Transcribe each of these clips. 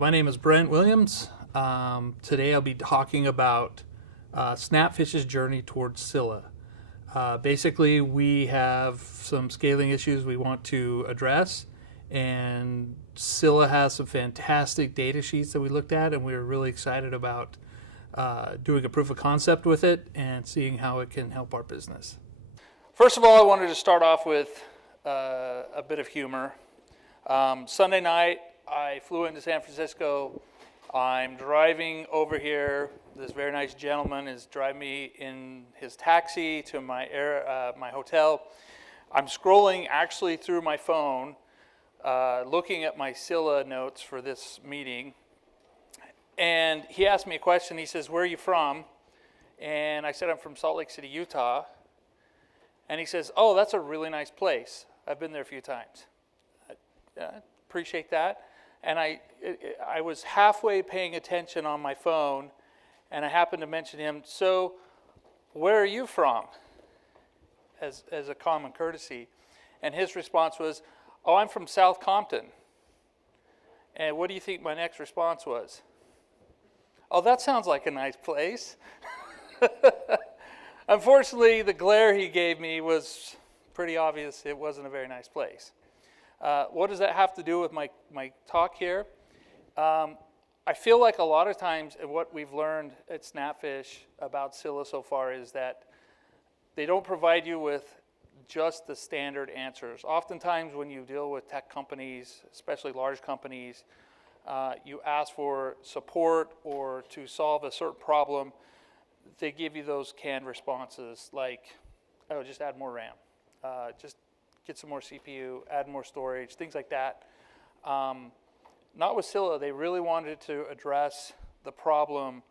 My name is Brent Williams. Today I'll be talking about Snapfish's journey towards Scylla. Basically, we have some scaling issues we want to address, and Scylla has some fantastic data sheets that we looked at, and we were really excited about doing a proof of concept with it and seeing how it can help our business. First of all, I wanted to start off with a bit of humor. Sunday night, I flew into San Francisco. I'm driving over here. This very nice gentleman is driving me in his taxi to my hotel. I'm scrolling actually through my phone, looking at my Scylla notes for this meeting. And he asked me a question. He says, "Where are you from?" And I said, "I'm from Salt Lake City, Utah." And he says, "Oh, that's a really nice place. I've been there a few times." I appreciate that. And I was halfway paying attention on my phone, and I happened to mention him, "So, where are you from?" as a common courtesy. And his response was, "Oh, I'm from South Compton." And what do you think my next response was? "Oh, that sounds like a nice place." Unfortunately, the glare he gave me was pretty obvious. It wasn't a very nice place. What does that have to do with my talk here? I feel like a lot of times what we've learned at Snapfish about Scylla so far is that they don't provide you with just the standard answers. Oftentimes when you deal with tech companies, especially large companies, you ask for support or to solve a certain problem. They give you those canned responses like, "Oh, just add more RAM. Just get some more CPU, add more storage," things like that. Not with Scylla. They really wanted to address the problem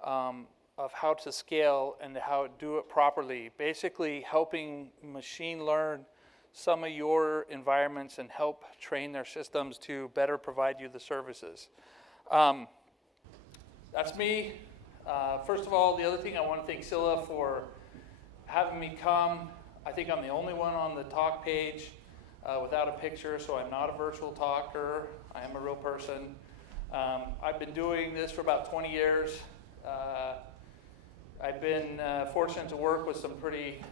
of how to scale and how to do it properly. Basically helping machine learn some of your environments and help train their systems to better provide you the services. That's me. First of all, the other thing, I want to thank Scylla for having me come. I think I'm the only one on the talk page without a picture, so I'm not a virtual talker. I am a real person. I've been doing this for about 20 years. I've been fortunate to work with some pretty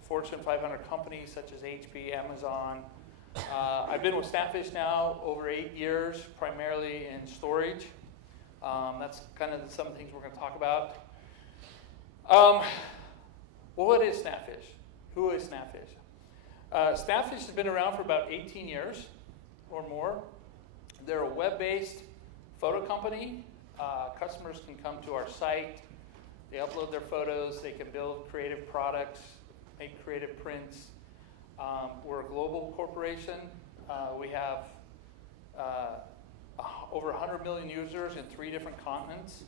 Fortune 500 companies such as HP, Amazon. I've been with Snapfish now over 8 years, primarily in storage. That's kind of some things we're going to talk about. Well, what is Snapfish? Who is Snapfish? Snapfish has been around for about 18 years or more. They're a web-based photo company. Customers can come to our site. They upload their photos. They can build creative products, make creative prints. We're a global corporation. We have over 100 million users in 3 different continents.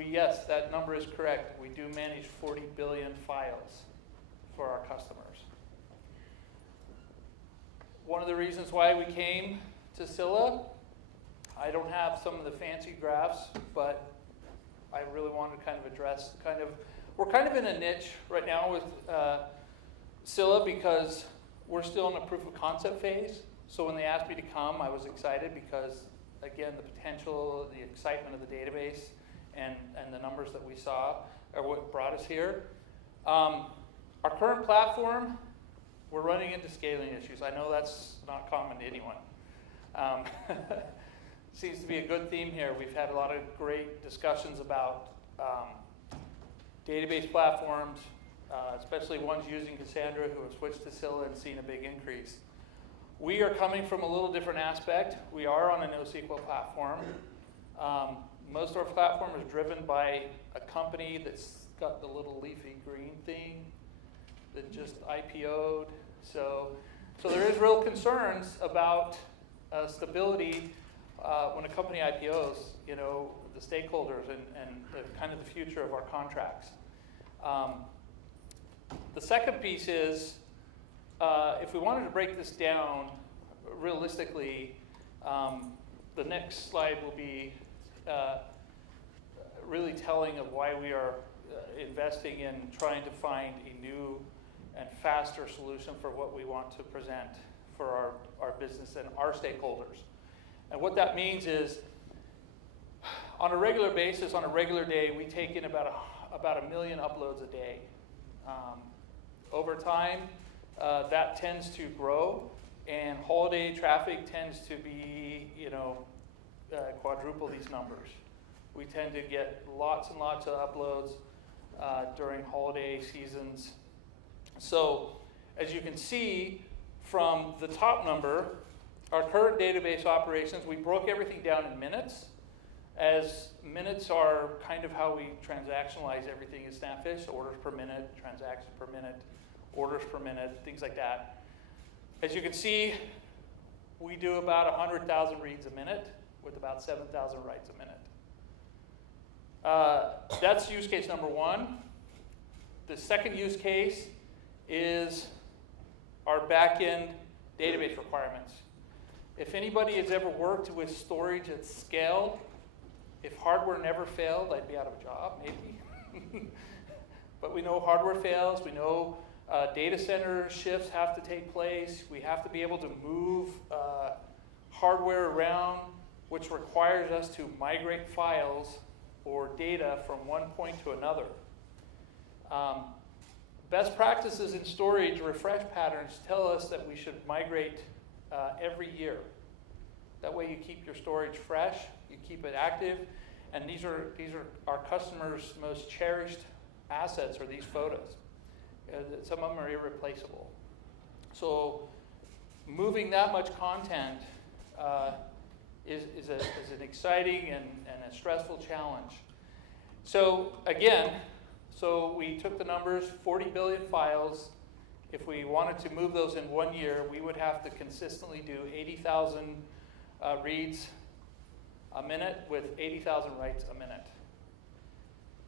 Yes, that number is correct. We do manage 40 billion files for our customers. One of the reasons why we came to Scylla, I don't have some of the fancy graphs, but I really want to kind of address we're kind of in a niche right now with Scylla because we're still in a proof of concept phase. So when they asked me to come, I was excited because, again, the potential, the excitement of the database and the numbers that we saw are what brought us here. Our current platform, we're running into scaling issues. I know that's not common to anyone. Seems to be a good theme here. We've had a lot of great discussions about database platforms, especially ones using Cassandra who have switched to Scylla and seen a big increase. We are coming from a little different aspect. We are on a NOSQL platform. Most of our platform is driven by a company that's got the little leafy green thing that just IPO'd. So there is real concerns about stability when a company IPOs, the stakeholders and the kind of the future of our contracts. The second piece is, if we wanted to break this down realistically, the next slide will be really telling of why we are investing in trying to find a new and faster solution for what we want to present for our business and our stakeholders. And what that means is, on a regular basis, on a regular day, we take in about a million uploads a day. Over time, that tends to grow, and holiday traffic tends to be, quadruple these numbers. We tend to get lots and lots of uploads during holiday seasons. So, as you can see from the top number, our current database operations, we broke everything down in minutes, as minutes are kind of how we transactionalize everything in Snapfish: orders per minute, transactions per minute, orders per minute, things like that. As you can see, we do about 100,000 reads a minute with about 7,000 writes a minute. That's use case number one. The second use case is our back-end database requirements. If anybody has ever worked with storage at scale, if hardware never failed, I'd be out of a job, maybe. But we know hardware fails. We know data center shifts have to take place. We have to be able to move hardware around, which requires us to migrate files or data from one point to another. Best practices in storage refresh patterns tell us that we should migrate every year. That way you keep your storage fresh, you keep it active, and these are our customers' most cherished assets are these photos. Some of them are irreplaceable. So moving that much content is an exciting and a stressful challenge. So again, we took the numbers, 40 billion files. If we wanted to move those in 1 year, we would have to consistently do 80,000 reads a minute with 80,000 writes a minute.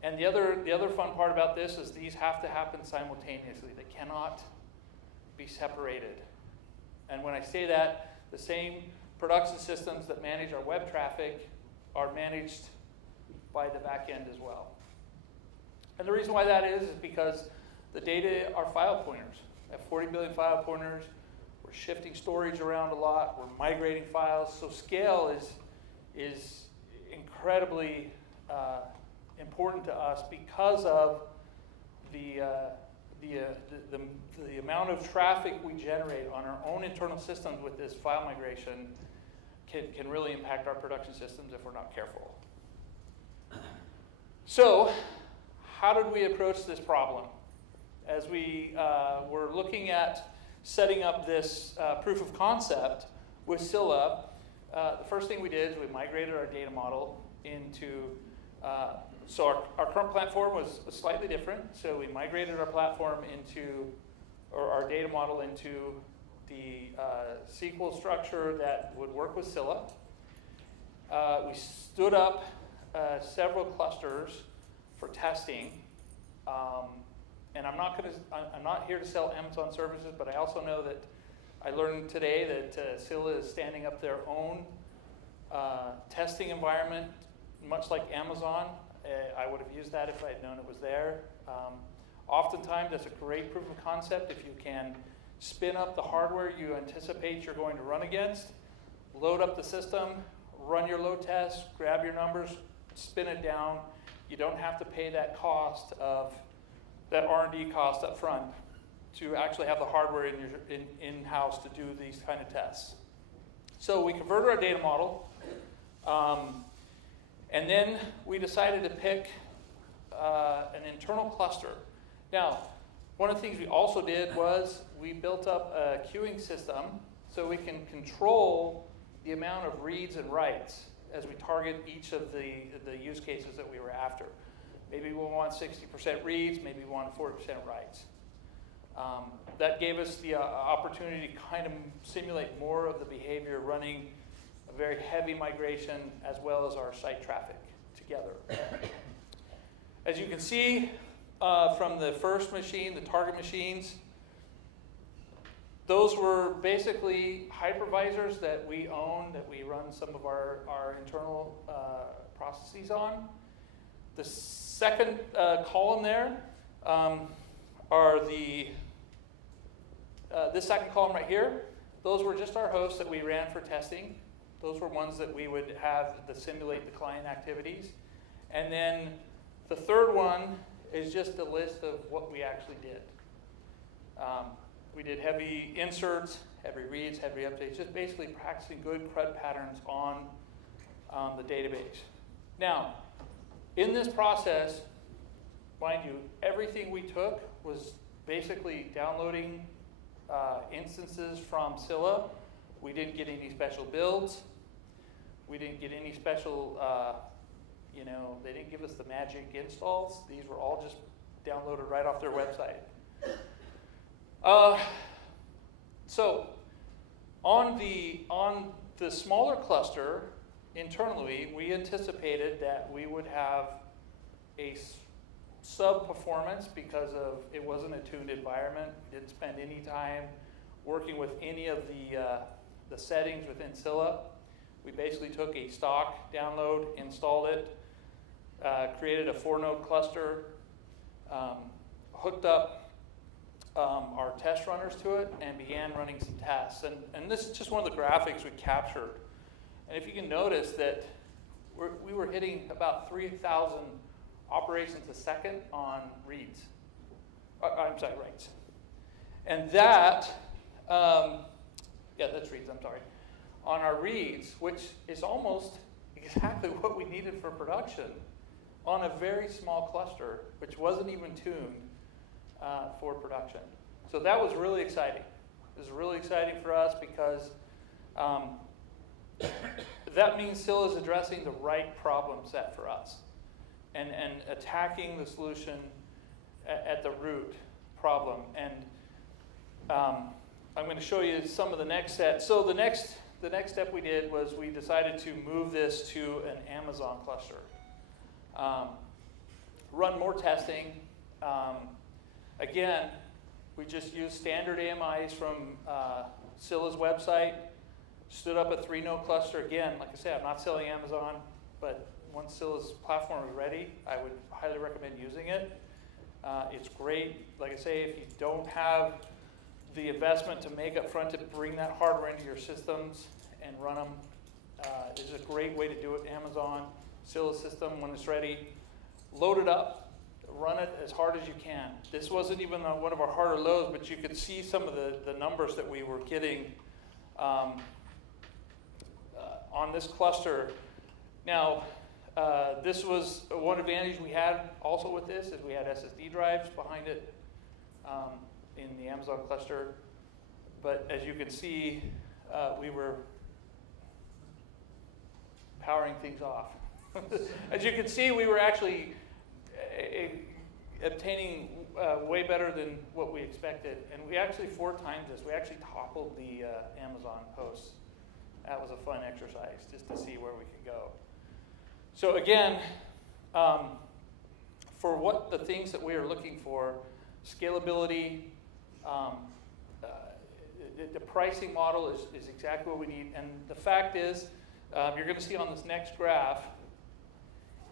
And the other fun part about this is these have to happen simultaneously. They cannot be separated. And when I say that, the same production systems that manage our web traffic are managed by the back end as well. And the reason why that is because the data are file pointers. We have 40 billion file pointers. We're shifting storage around a lot. We're migrating files. So scale is incredibly important to us because of the amount of traffic we generate on our own internal systems with this file migration can really impact our production systems if we're not careful. So, how did we approach this problem? As we were looking at setting up this proof of concept with Scylla, the first thing we did is we migrated our data model into, so our current platform was slightly different. So we migrated our platform into, or our data model into the SQL structure that would work with Scylla. We stood up several clusters for testing. And I'm not here to sell Amazon services, but I also know that I learned today that Scylla is standing up their own testing environment, much like Amazon. I would have used that if I had known it was there. Oftentimes, that's a great proof of concept if you can spin up the hardware you anticipate you're going to run against, load up the system, run your load test, grab your numbers, spin it down. You don't have to pay that cost of that R&D cost up front to actually have the hardware in-house to do these kind of tests. So we converted our data model, and then we decided to pick an internal cluster. Now, one of the things we also did was we built up a queuing system so we can control the amount of reads and writes as we target each of the use cases that we were after. Maybe we want 60% reads, maybe we want 40% writes. That gave us the opportunity to kind of simulate more of the behavior running a very heavy migration as well as our site traffic together. As you can see from the first machine, the target machines, those were basically hypervisors that we own, that we run some of our internal processes on. The second column there are this second column right here those were just our hosts that we ran for testing. Those were ones that we would have to simulate the client activities. And then the third one is just a list of what we actually did. We did heavy inserts, heavy reads, heavy updates, just basically practicing good CRUD patterns on the database. Now, in this process, mind you, everything we took was basically downloading instances from Scylla. We didn't get any special builds. We didn't get any special, they didn't give us the magic installs. These were all just downloaded right off their website. So on the smaller cluster internally, we anticipated that we would have a sub-performance because of it wasn't a tuned environment. We didn't spend any time working with any of the settings within Scylla. We basically took a stock download, installed it, created a 4-node cluster, hooked up our test runners to it, and began running some tests. And this is just one of the graphics we captured. And if you can notice that we were hitting about 3,000 operations a second on reads. Writes. And that, that's reads, I'm sorry. On our reads, which is almost exactly what we needed for production, on a very small cluster, which wasn't even tuned for production. So that was really exciting. It was really exciting for us because that means Scylla is addressing the right problem set for us and attacking the solution at the root problem. And I'm going to show you some of the next set. So the next step we did was we decided to move this to an Amazon cluster. Run more testing. Again, we just used standard AMIs from Scylla's website, stood up a 3-node cluster. Again, like I said, I'm not selling Amazon, but once Scylla's platform is ready, I would highly recommend using it. It's great. Like I say, if you don't have the investment to make up front to bring that hardware into your systems and run them, is a great way to do it. Amazon, Scylla system, when it's ready, load it up. Run it as hard as you can. This wasn't even one of our harder loads, but you could see some of the numbers that we were getting on this cluster. Now, this was one advantage we had also with this, is we had SSD drives behind it in the Amazon cluster. But as you can see, we were powering things off. As you can see, we were actually obtaining way better than what we expected. And we actually 4 times this. We actually toppled the Amazon hosts. That was a fun exercise, just to see where we could go. So again, for what the things that we are looking for, scalability, the pricing model is exactly what we need. And the fact is, you're going to see on this next graph,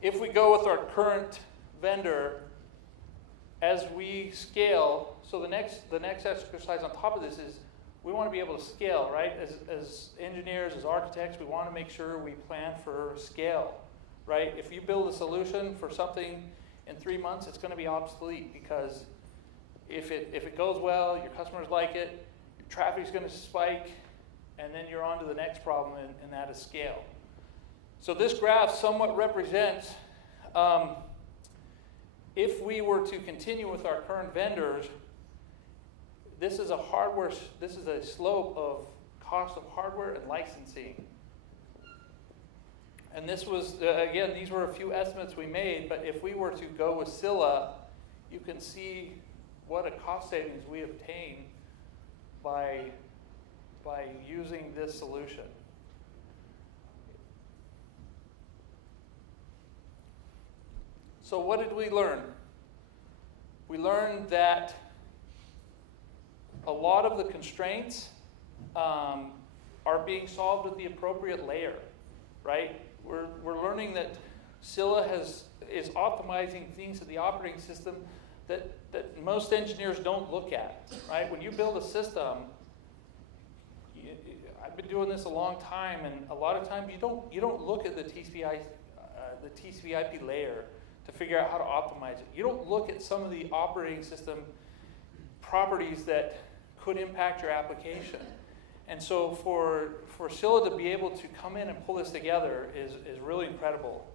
if we go with our current vendor, as we scale, so the next exercise on top of this is we want to be able to scale, right? As engineers, as architects, we want to make sure we plan for scale, right? If you build a solution for something in 3 months, it's going to be obsolete, because if it goes well, your customers like it, your traffic's going to spike, and then you're on to the next problem, and that is scale. So this graph somewhat represents if we were to continue with our current vendors, this is a slope of cost of hardware and licensing. And this was, again, these were a few estimates we made, but if we were to go with Scylla, you can see what a cost savings we obtain by using this solution. So what did we learn? We learned that a lot of the constraints are being solved with the appropriate layer, right? We're learning that Scylla is optimizing things in the operating system that most engineers don't look at, right? When you build a system, I've been doing this a long time, and a lot of times you don't look at the TCP/IP layer to figure out how to optimize it. You don't look at some of the operating system properties that could impact your application. And so for Scylla to be able to come in and pull this together is really incredible.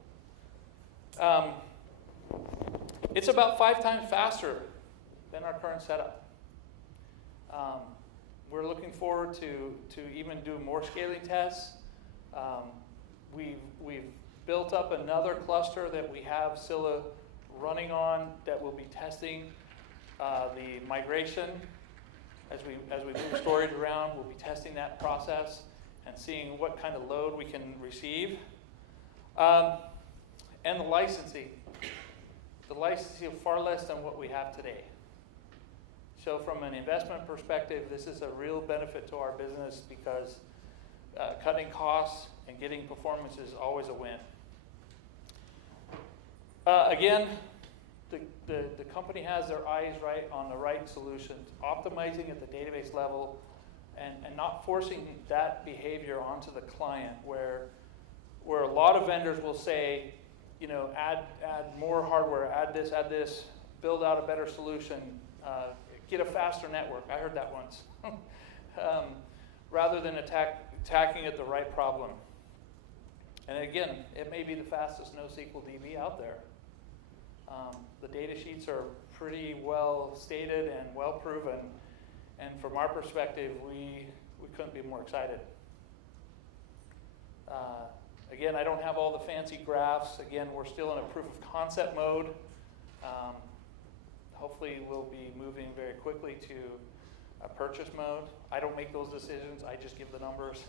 It's about 5 times faster than our current setup. We're looking forward to even do more scaling tests. We've built up another cluster that we have Scylla running on that will be testing the migration. As we move storage around, we'll be testing that process and seeing what kind of load we can receive. And the licensing. The licensing is far less than what we have today. So from an investment perspective, this is a real benefit to our business because cutting costs and getting performance is always a win. Again, the company has their eyes right on the right solutions, optimizing at the database level and not forcing that behavior onto the client where a lot of vendors will say, you know, add more hardware, add this, build out a better solution, get a faster network. I heard that once. Rather than attacking at the right problem. And again, it may be the fastest NoSQL DB out there. The data sheets are pretty well stated and well proven. And from our perspective, we couldn't be more excited. Again, I don't have all the fancy graphs. Again, we're still in a proof of concept mode. Hopefully, we'll be moving very quickly to a purchase mode. I don't make those decisions. I just give the numbers.